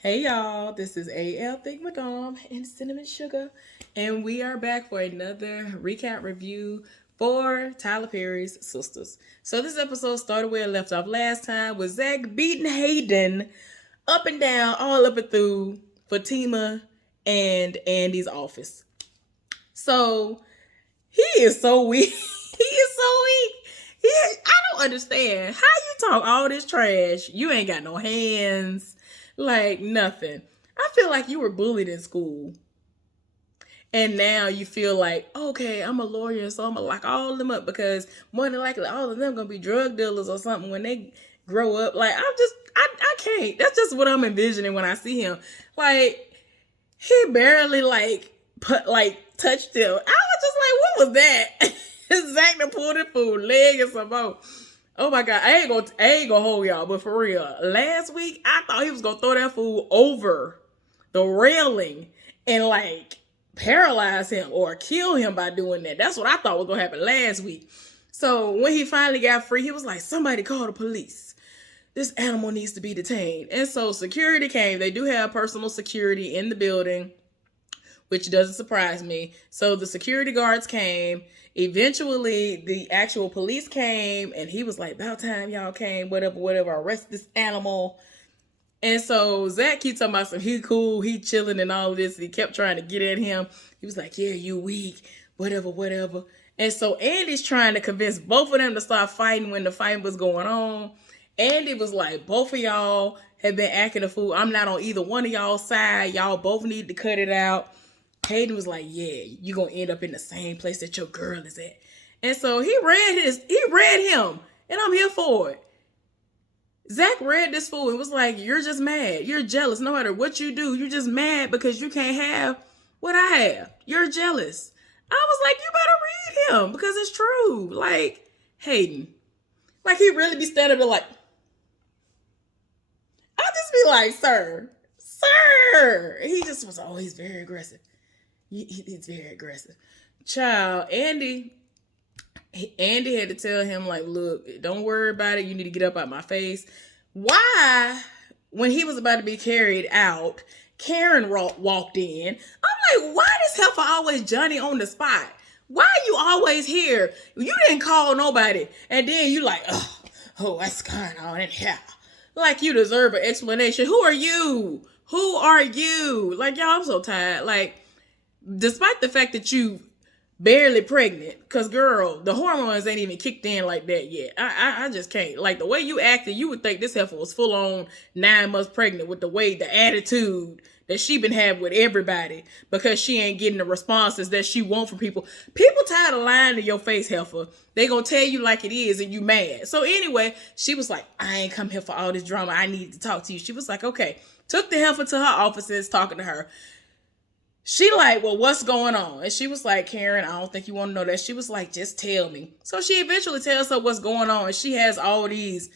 Hey y'all, this is AL Thick Madame and Cinnamon Sugar, and we are back for another recap review for Tyler Perry's Sistas. So this episode started where it left off last time with Zach beating Hayden up and down, all up and through Fatima and Andy's office. So he is so weak. He is so weak. I don't understand how you talk all this trash. You ain't got no hands, like nothing. I feel like you were bullied in school, and now you feel like, okay, I'm a lawyer, so I'm gonna lock all of them up because more than likely all of them gonna be drug dealers or something when they grow up. Like I can't. That's just what I'm envisioning when I see him. Like he barely touched him. I was just like, what was that? Zach done pulled it fool leg and some more. Oh my god, I ain't gonna hold y'all, but for real, last week I thought he was gonna throw that fool over the railing and like paralyze him or kill him by doing that. That's what I thought was gonna happen last week. So when he finally got free, he was like, somebody call the police. This animal needs to be detained. And so security came. They do have personal security in the building, which doesn't surprise me. So the security guards came. Eventually, the actual police came, and he was like, about time y'all came, whatever, arrest this animal. And so Zach keeps talking about some, he cool, he chilling and all of this. He kept trying to get at him. He was like, yeah, you weak, whatever. And so Andy's trying to convince both of them to stop fighting when the fight was going on. Andy was like, both of y'all have been acting a fool. I'm not on either one of y'all's side. Y'all both need to cut it out. Hayden was like, yeah, you're going to end up in the same place that your girl is at. And so he read him, and I'm here for it. Zach read this fool and was like, you're just mad. You're jealous. No matter what you do, you're just mad because you can't have what I have. You're jealous. I was like, you better read him because it's true. Like, Hayden. Like, he really be standing there like, I'll just be like, sir. He just was always very aggressive. He's very aggressive. Child, Andy had to tell him, like, look, don't worry about it. You need to get up out my face. Why, when he was about to be carried out, Karen walked in. I'm like, why does Heifer always Johnny on the spot? Why are you always here? You didn't call nobody. And then you like, oh, what's going on in here? Like, you deserve an explanation. Who are you? Like, y'all, I'm so tired. Like, despite the fact that you barely pregnant, because girl, the hormones ain't even kicked in like that yet. I just can't. Like, the way you acted, you would think this heifer was full on 9 months pregnant with the attitude that she been having with everybody because she ain't getting the responses that she want from people. People tired of lying to your face, heifer. They gonna tell you like it is and you mad. So anyway, she was like, I ain't come here for all this drama. I need to talk to you. She was like, okay. Took the heifer to her offices, talking to her. She like, well, what's going on? And she was like, Karen, I don't think you want to know that. She was like, just tell me. So she eventually tells her what's going on. And she has all these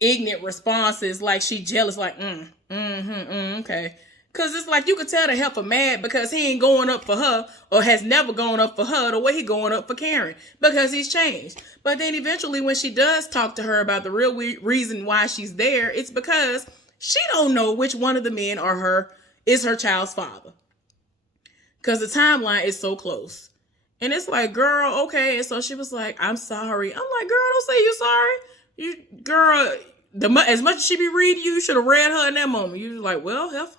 ignorant responses, like she jealous, like, okay. Because it's like you could tell the heifer mad because he ain't going up for her or has never gone up for her the way he going up for Karen because he's changed. But then eventually when she does talk to her about the real reason why she's there, it's because she don't know which one of the men is her child's father. Because the timeline is so close. And it's like, girl, okay. And so she was like, I'm sorry. I'm like, girl, don't say you're sorry. Girl, as much as she be reading you should have read her in that moment. You was like, well, heifer.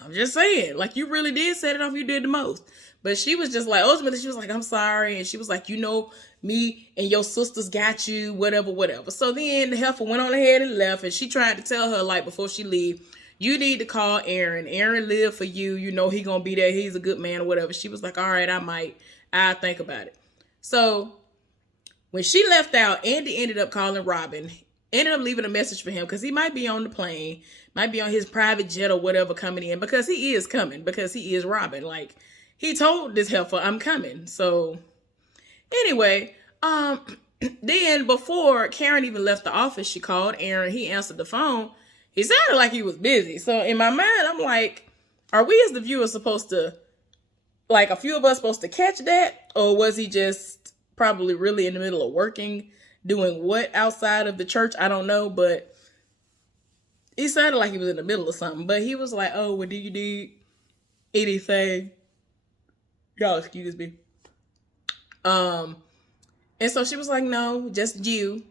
I'm just saying. Like, you really did set it off. You did the most. But she was just like, ultimately, she was like, I'm sorry. And she was like, me and your sisters got you, whatever. So then the heifer went on ahead and left. And she tried to tell her, like, before she leave, you need to call Aaron. Aaron live for you. You know he gonna be there. He's a good man or whatever. She was like, all right, I'll think about it. So when she left out, Andy ended up calling Robin. Ended up leaving a message for him because he might be on the plane, might be on his private jet or whatever coming in because he is coming because he is Robin. Like, he told this heifer, I'm coming. So anyway, then before Karen even left the office, she called Aaron. He answered the phone. He sounded like he was busy. So in my mind, I'm like, are we as the viewer supposed to, like, a few of us supposed to catch that? Or was he just probably really in the middle of working, doing what outside of the church? I don't know. But He sounded like he was in the middle of something, but he was like, "Oh, well, do you need anything?" Y'all, excuse me. Um, and so she was like, "No, just you."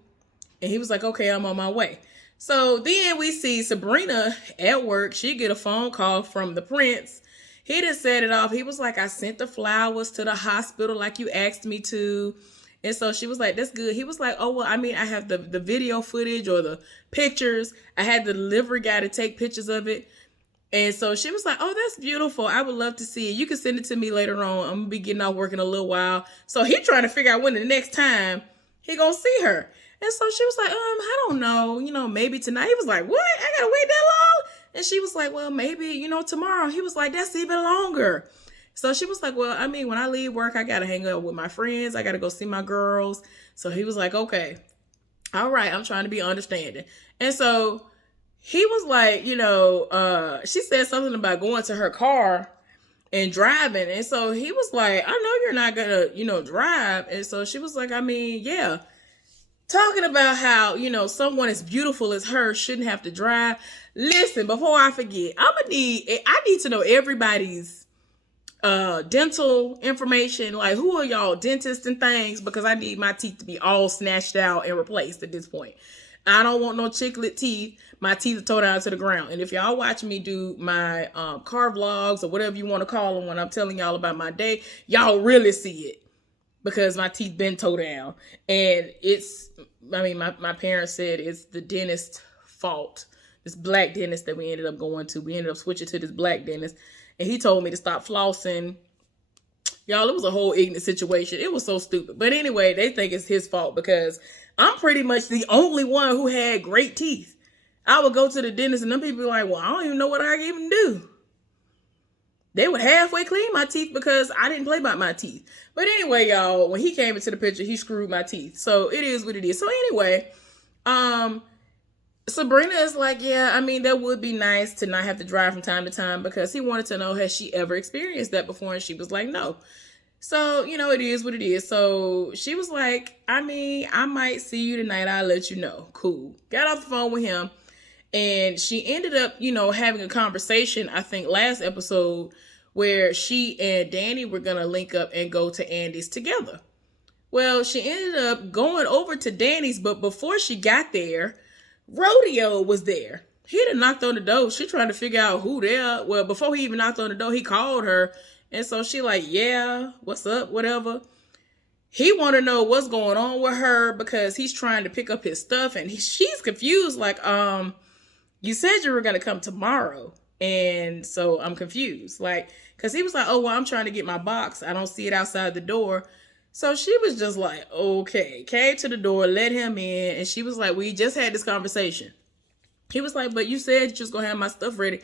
And he was like, "Okay, I'm on my way." So then we see Sabrina at work. She get a phone call from the prince. He didn't set it off. He was like, "I sent the flowers to the hospital like you asked me to." And so she was like, "That's good." He was like, "Oh, well, I mean, I have the video footage or the pictures. I had the delivery guy to take pictures of it." And so she was like, "Oh, that's beautiful. I would love to see it. You can send it to me later on. I'm gonna be getting off work in a little while." So he trying to figure out when the next time he gonna see her. And so she was like, I don't know, maybe tonight. He was like, "What? I gotta wait that long?" And she was like, "Well, maybe, tomorrow." He was like, "That's even longer." So she was like, "Well, I mean, when I leave work, I gotta hang out with my friends. I gotta go see my girls." So he was like, "Okay, all right, I'm trying to be understanding." And so he was like, she said something about going to her car and driving. And so he was like, "I know you're not gonna, drive." And so she was like, "I mean, yeah." Talking about how, someone as beautiful as her shouldn't have to drive. Listen, before I forget, I need to know everybody's dental information. Like, who are y'all dentists and things? Because I need my teeth to be all snatched out and replaced at this point. I don't want no chiclet teeth. My teeth are towed down to the ground. And if y'all watch me do my car vlogs or whatever you want to call them when I'm telling y'all about my day, y'all really see it. Because my teeth been toe down. And my parents said it's the dentist's fault. This black dentist that we ended up going to. We ended up switching to this black dentist. And he told me to stop flossing. Y'all, it was a whole ignorant situation. It was so stupid. But anyway, they think it's his fault because I'm pretty much the only one who had great teeth. I would go to the dentist and them people were like, "Well, I don't even know what I even do." They would halfway clean my teeth because I didn't play by my teeth. But anyway, y'all, when he came into the picture, he screwed my teeth. So it is what it is. So anyway, Sabrina is like, "Yeah, I mean, that would be nice to not have to drive from time to time," because he wanted to know, has she ever experienced that before? And she was like, "No." So, it is what it is. So she was like, "I mean, I might see you tonight. I'll let you know." Cool. Got off the phone with him. And she ended up, having a conversation, I think last episode, where she and Danny were going to link up and go to Andy's together. Well, she ended up going over to Danny's, but before she got there, Rodeo was there. He done knocked on the door. She trying to figure out who there. Well, before he even knocked on the door, he called her. And so she like, "Yeah, what's up, whatever." He want to know what's going on with her because he's trying to pick up his stuff. And she's confused like, "You said you were going to come tomorrow." And so I'm confused. Like, because he was like, "Oh, well, I'm trying to get my box. I don't see it outside the door." So she was just like, okay. Came to the door, let him in. And she was like, "We just had this conversation." He was like, "But you said you was going to have my stuff ready."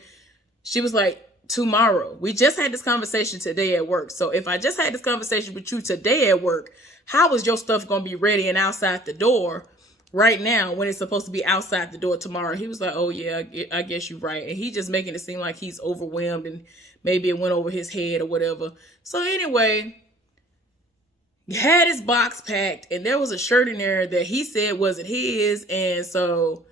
She was like, "Tomorrow. We just had this conversation today at work. So if I just had this conversation with you today at work, how is your stuff going to be ready and outside the door right now when it's supposed to be outside the door tomorrow?" He was like, "Oh yeah, I guess you're right." And he just making it seem like he's overwhelmed and maybe it went over his head or whatever. So anyway, he had his box packed and there was a shirt in there that he said wasn't his. And so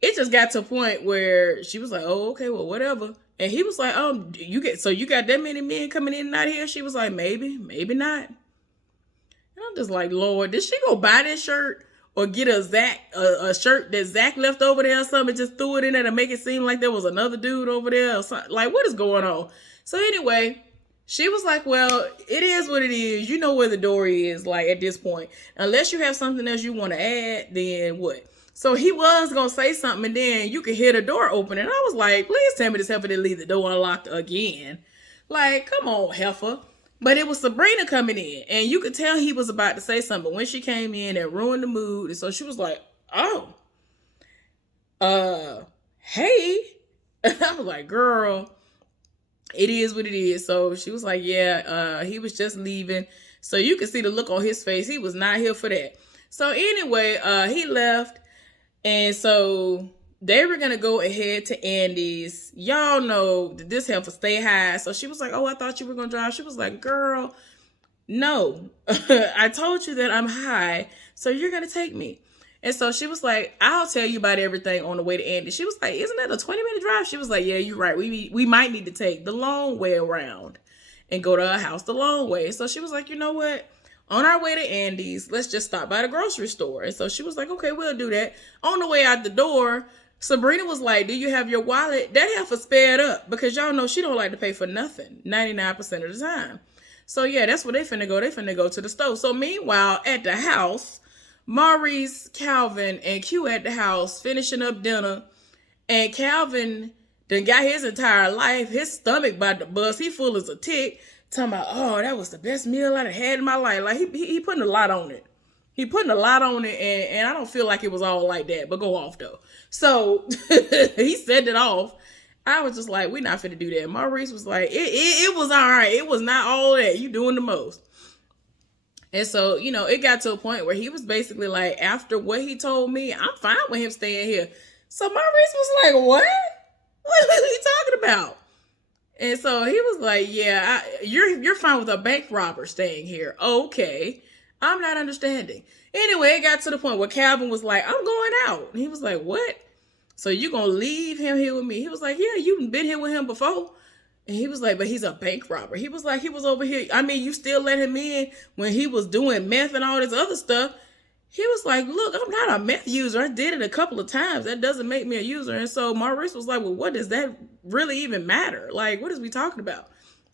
it just got to a point where she was like, "Oh, okay, well, whatever." And he was like, you got that many men coming in and out here?" She was like, "Maybe, maybe not." And I'm just like, Lord, did she go buy this shirt or get a shirt that Zach left over there or something, just threw it in there to make it seem like there was another dude over there or something? Like, what is going on? So anyway, she was like, "Well, it is what it is. You know where the door is, like, at this point. Unless you have something else you want to add, then what?" So he was going to say something, and then you could hear the door open. And I was like, please tell me this heifer didn't leave the door unlocked again. Like, come on, heifer. But it was Sabrina coming in, and you could tell he was about to say something. But when she came in, it ruined the mood. And so she was like, "Oh, hey." And I was like, "Girl, it is what it is." So she was like, "Yeah, he was just leaving." So you could see the look on his face. He was not here for that. So anyway, he left. And so they were going to go ahead to Andy's. Y'all know that this heifer stay high. So she was like, "Oh, I thought you were going to drive." She was like, "Girl, no." "I told you that I'm high, so you're going to take me." And so she was like, I'll tell you about everything on the way to Andy. She was like, isn't that a 20-minute drive? She was like, yeah, you're right. We might need to take the long way around and go to her house the long way. So she was like, you know what? On our way to Andy's, let's just stop by the grocery store. And so she was like, okay, we'll do that. On the way out the door, Sabrina was like, do you have your wallet? That heifer sped up because y'all know she don't like to pay for nothing 99% of the time. So yeah, that's where they finna go. They finna go to the store. So meanwhile, at the house, Maurice, Calvin, and Q at the house finishing up dinner. And Calvin done got his entire life. His stomach about to bust. He full as a tick. Talking about, oh, that was the best meal I've had in my life. Like, he putting a lot on it. He putting a lot on it, and I don't feel like it was all like that. But go off, though. So, he said it off. I was just like, we're not finna do that. Maurice was like, it was all right. It was not all that. You doing the most. And so, you know, it got to a point where he was basically like, after what he told me, I'm fine with him staying here. So Maurice was like, what? What are you talking about? And so he was like, yeah, you're fine with a bank robber staying here. Okay. I'm not understanding. Anyway, it got to the point where Calvin was like, I'm going out. And he was like, what? So you going to leave him here with me? He was like, yeah, you've been here with him before. And he was like, but he's a bank robber. He was like, he was over here. I mean, you still let him in when he was doing meth and all this other stuff. He was like, look, I'm not a meth user. I did it a couple of times. That doesn't make me a user. And so Maurice was like, well, what does that really even matter? Like, what is we talking about?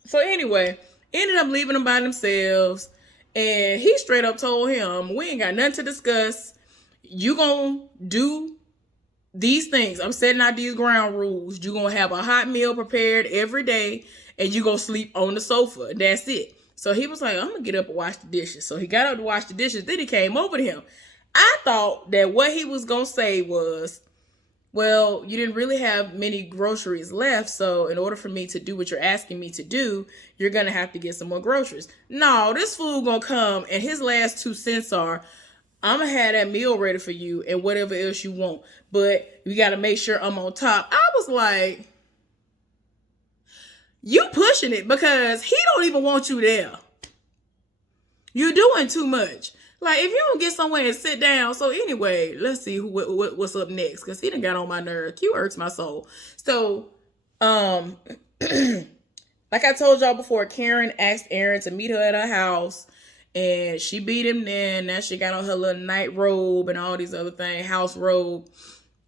So anyway, ended up leaving them by themselves. And he straight up told him, we ain't got nothing to discuss. You gonna do these things. I'm setting out these ground rules. You're going to have a hot meal prepared every day, and you're going to sleep on the sofa. That's it. So he was like, I'm going to get up and wash the dishes. So he got up to wash the dishes. Then he came over to him. I thought that what he was going to say was, well, you didn't really have many groceries left. So in order for me to do what you're asking me to do, you're going to have to get some more groceries. No, this fool going to come, and his last 2 cents are, I'm going to have that meal ready for you and whatever else you want. But we got to make sure I'm on top. I was like, you pushing it because he don't even want you there. You're doing too much. Like, if you don't get somewhere and sit down. So anyway, let's see what's up next. Because he done got on my nerve. Q irks my soul. So, like I told y'all before, Karen asked Aaron to meet her at her house. And she beat him there. Now she got on her little night robe and all these other things, house robe.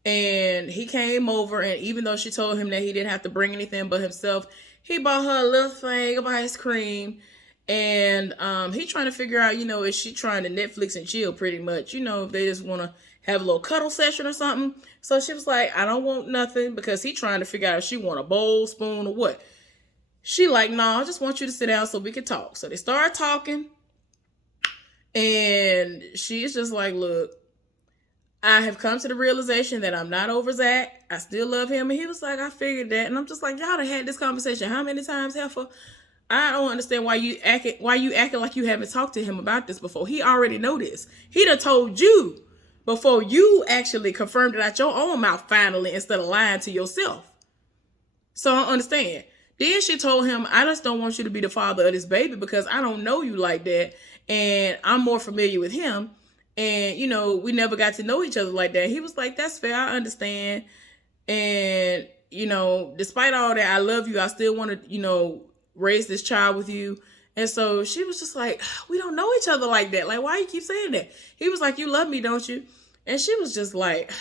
And he came over, and even though she told him that he didn't have to bring anything but himself, he bought her a little thing of ice cream. And he trying to figure out, you know, is she trying to Netflix and chill pretty much? You know, if they just want to have a little cuddle session or something. So she was like, I don't want nothing, because he trying to figure out if she want a bowl, spoon, or what. She like, no, I just want you to sit down so we can talk. So they started talking. And she's just like, look, I have come to the realization that I'm not over Zach. I still love him. And he was like, I figured that. And I'm just like, y'all done had this conversation how many times, heifer? I don't understand why you acting like you haven't talked to him about this before. He already know this. He done told you before you actually confirmed it out your own mouth finally, instead of lying to yourself. So I don't understand. Then she told him, I just don't want you to be the father of this baby because I don't know you like that. And I'm more familiar with him. And, you know, we never got to know each other like that. He was like, that's fair. I understand. And, you know, despite all that, I love you. I still want to, you know, raise this child with you. And so she was just like, we don't know each other like that. Like, why you keep saying that? He was like, you love me, don't you? And she was just like,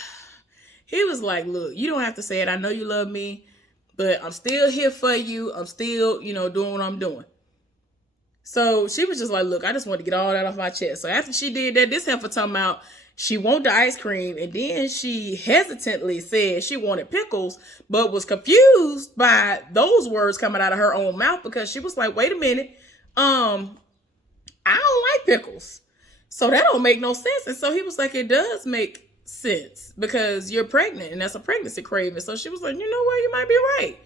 he was like, look, you don't have to say it. I know you love me, but I'm still here for you. I'm still, you know, doing what I'm doing. So she was just like, look, I just want to get all that off my chest. So after she did that, this heifer talking about she wanted the ice cream. And then she hesitantly said she wanted pickles, but was confused by those words coming out of her own mouth, because she was like, wait a minute. I don't like pickles. So that don't make no sense. And so he was like, it does make sense because you're pregnant and that's a pregnancy craving. So she was like, you know what? You might be right.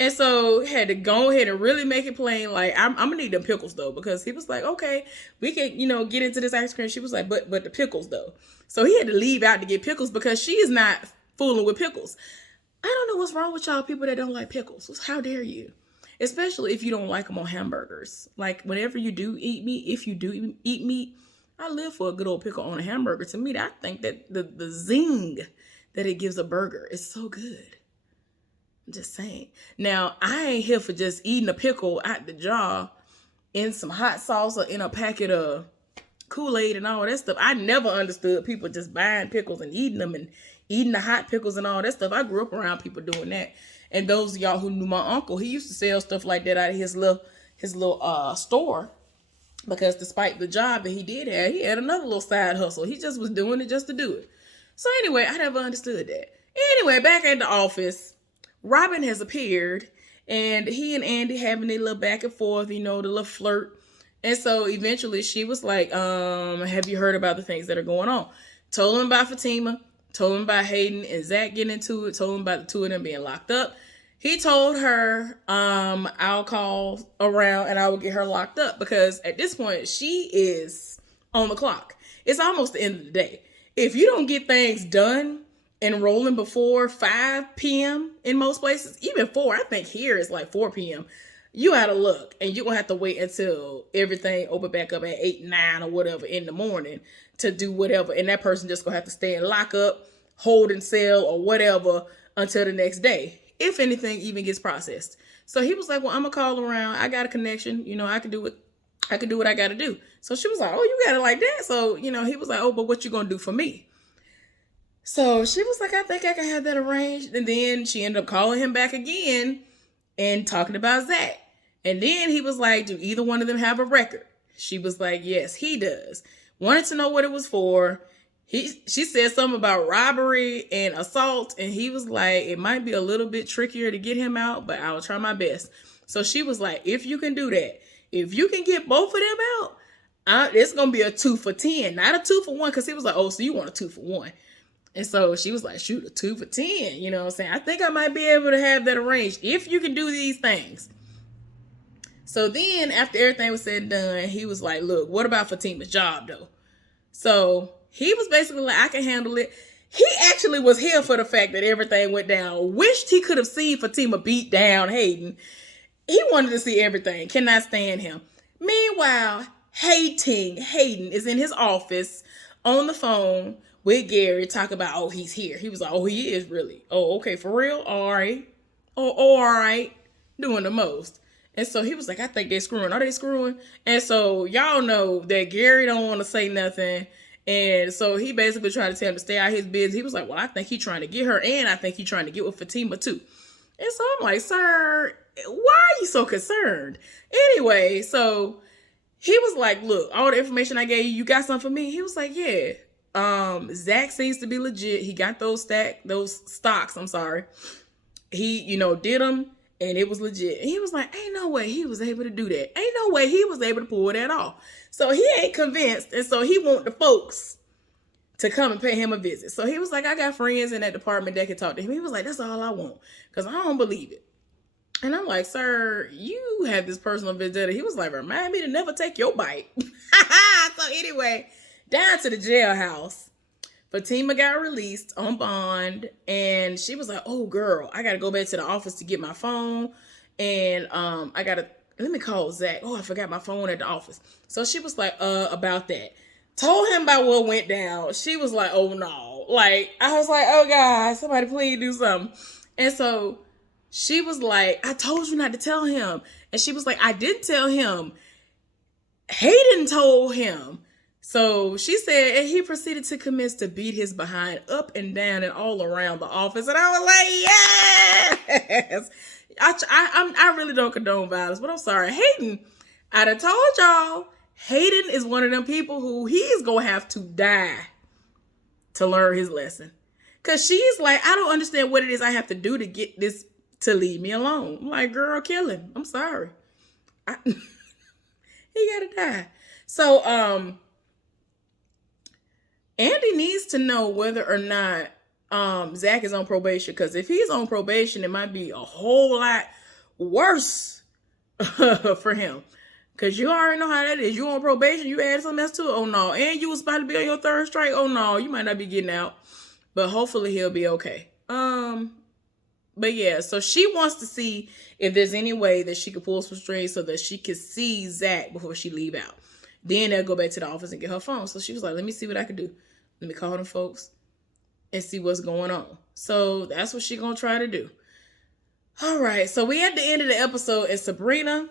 And so had to go ahead and really make it plain. Like, I'm going to need them pickles, though, because he was like, okay, we can, you know, get into this ice cream. She was like, but the pickles, though. So he had to leave out to get pickles because she is not fooling with pickles. I don't know what's wrong with y'all people that don't like pickles. How dare you? Especially if you don't like them on hamburgers. Like, whenever you do eat meat, if you do eat meat, I live for a good old pickle on a hamburger. To me, I think that the zing that it gives a burger is so good. I'm just saying. Now, I ain't here for just eating a pickle out the jar in some hot sauce or in a packet of Kool-Aid and all that stuff. I never understood people just buying pickles and eating them and eating the hot pickles and all that stuff. I grew up around people doing that. And those of y'all who knew my uncle, he used to sell stuff like that out of his little store. Because despite the job that he did have, he had another little side hustle. He just was doing it just to do it. So anyway, I never understood that. Anyway, back at the office, Robin has appeared, and he and Andy having a little back and forth, the little flirt. And so eventually she was like, have you heard about the things that are going on? Told him about Fatima, told him about Hayden and Zach getting into it, told him about the two of them being locked up. He told her, I'll call around and I will get her locked up, because at this point she is on the clock. It's almost the end of the day. If you don't get things done and rolling before 5 p.m. in most places, even 4, I think here is like 4 p.m., you gotta look, and you're gonna have to wait until everything open back up at 8, 9 or whatever in the morning to do whatever. And that person just gonna have to stay in lockup, hold and sell or whatever until the next day, if anything even gets processed. So he was like, well, I'm gonna call around. I got a connection. I can do it. I can do what I gotta do. So she was like, oh, you got it like that? So, he was like, oh, but what you gonna do for me? So she was like, I think I can have that arranged. And then she ended up calling him back again and talking about Zach. And then he was like, do either one of them have a record? She was like, yes, he does. Wanted to know what it was for. She said something about robbery and assault. And he was like, it might be a little bit trickier to get him out, but I'll try my best. So she was like, if you can do that, if you can get both of them out, it's going to be a 2 for 10, not a 2 for 1. Cause he was like, oh, so you want a 2 for 1. And so she was like, shoot, a 2 for 10. You know what I'm saying? I think I might be able to have that arranged if you can do these things. So then after everything was said and done, he was like, look, what about Fatima's job though? So he was basically like, I can handle it. He actually was here for the fact that everything went down. Wished he could have seen Fatima beat down Hayden. He wanted to see everything. Cannot stand him. Meanwhile, Hayden is in his office on the phone with Gary, talk about, oh, he's here. He was like, oh, he is really. Oh, okay, for real? All right. Oh, all right. Doing the most. And so he was like, I think they're screwing. Are they screwing? And so y'all know that Gary don't want to say nothing. And so he basically tried to tell him to stay out his business. He was like, well, I think he's trying to get her, and I think he's trying to get with Fatima too. And so I'm like, sir, why are you so concerned? Anyway, so he was like, look, all the information I gave you, you got something for me? He was like, yeah. Zach seems to be legit. He got those stocks. I'm sorry. He, did them, and it was legit. And he was like, ain't no way he was able to do that. Ain't no way he was able to pull that off. So he ain't convinced. And so he want the folks to come and pay him a visit. So he was like, I got friends in that department that can talk to him. He was like, that's all I want, because I don't believe it. And I'm like, sir, you have this personal vendetta. He was like, remind me to never take your bite. So anyway, down to the jailhouse. Fatima got released on bond, and she was like, oh, girl, I got to go back to the office to get my phone. And let me call Zach. Oh, I forgot my phone at the office. So she was like, about that. Told him about what went down. She was like, oh, no. Like, I was like, oh, God, somebody please do something. And so she was like, I told you not to tell him. And she was like, I didn't tell him. Hayden told him. So she said, and he proceeded to commence to beat his behind up and down and all around the office. And I was like, yes. I really don't condone violence, but I'm sorry. Hayden, I done told y'all, Hayden is one of them people who he's going to have to die to learn his lesson. Because she's like, I don't understand what it is I have to do to get this to leave me alone. I'm like, girl, kill him. I'm sorry. He got to die. So, Andy needs to know whether or not Zach is on probation, because if he's on probation, it might be a whole lot worse for him. Because you already know how that is. You on probation, you add something else to it. Oh, no. And you was about to be on your 3rd strike. Oh, no. You might not be getting out. But hopefully he'll be okay. But yeah, so she wants to see if there's any way that she could pull some strings so that she could see Zach before she leave out. Then they'll go back to the office and get her phone. So she was like, let me see what I can do. Let me call them folks and see what's going on. So that's what she's going to try to do. All right. So we at the end of the episode, and Sabrina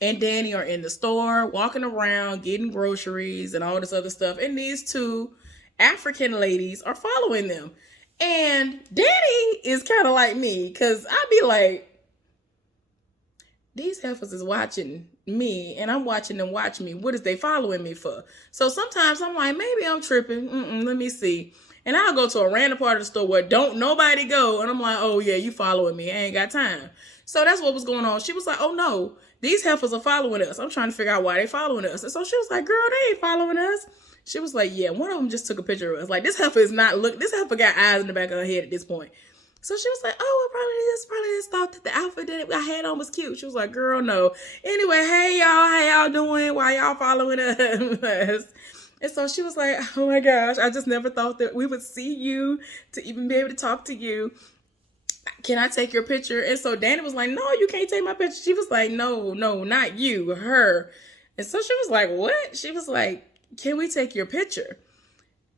and Danny are in the store, walking around, getting groceries and all this other stuff. And these two African ladies are following them. And Danny is kind of like me, because I'd be like, these heifers is watching me and I'm watching them watch me. What is they following me for? So sometimes I'm like, maybe I'm tripping. Let me see. And I'll go to a random part of the store where don't nobody go. And I'm like, oh yeah, you following me. I ain't got time. So that's what was going on. She was like, oh no, these heifers are following us. I'm trying to figure out why they following us. And so she was like, girl, they ain't following us. She was like, yeah, one of them just took a picture of us. Like, this heifer is not this heifer got eyes in the back of her head at this point. So she was like, oh, it probably just thought that the outfit that I had on was cute. She was like, girl, no. Anyway, hey, y'all, how y'all doing? Why y'all following us? And so she was like, oh, my gosh, I just never thought that we would see you, to even be able to talk to you. Can I take your picture? And so Danny was like, no, you can't take my picture. She was like, no, not you, her. And so she was like, what? She was like, can we take your picture?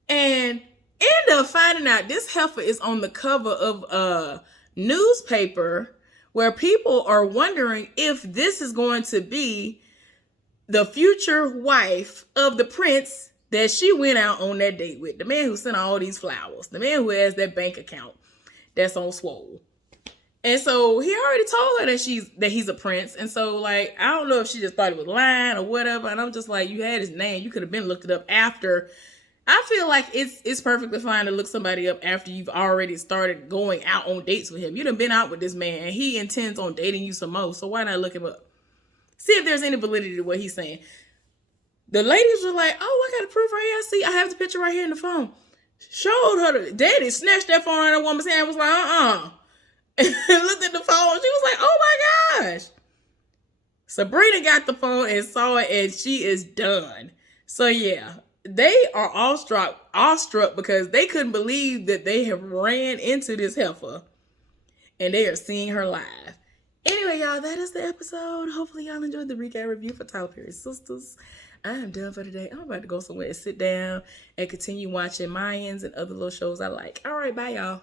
And end up finding out this heifer is on the cover of a newspaper where people are wondering if this is going to be the future wife of the prince that she went out on that date with. The man who sent all these flowers. The man who has that bank account that's on swole. And so he already told her that he's a prince. And so, like, I don't know if she just thought it was lying or whatever. And I'm just like, you had his name. You could have been looked it up after. I feel like it's perfectly fine to look somebody up after you've already started going out on dates with him. You done been out with this man, and he intends on dating you some more. So why not look him up? See if there's any validity to what he's saying. The ladies were like, oh, I got the proof right here. See, I have the picture right here in the phone. Showed her. Daddy snatched that phone out of that woman's hand and was like, and looked at the phone. She was like, oh my gosh. Sabrina got the phone and saw it, and she is done. So yeah, they are awestruck because they couldn't believe that they have ran into this heifer and they are seeing her live. Anyway, y'all, that is the episode. Hopefully y'all enjoyed the recap review for Tyler Perry's Sistas. I am done for today. I'm about to go somewhere and sit down and continue watching Mayans and other little shows I like. All right, bye y'all.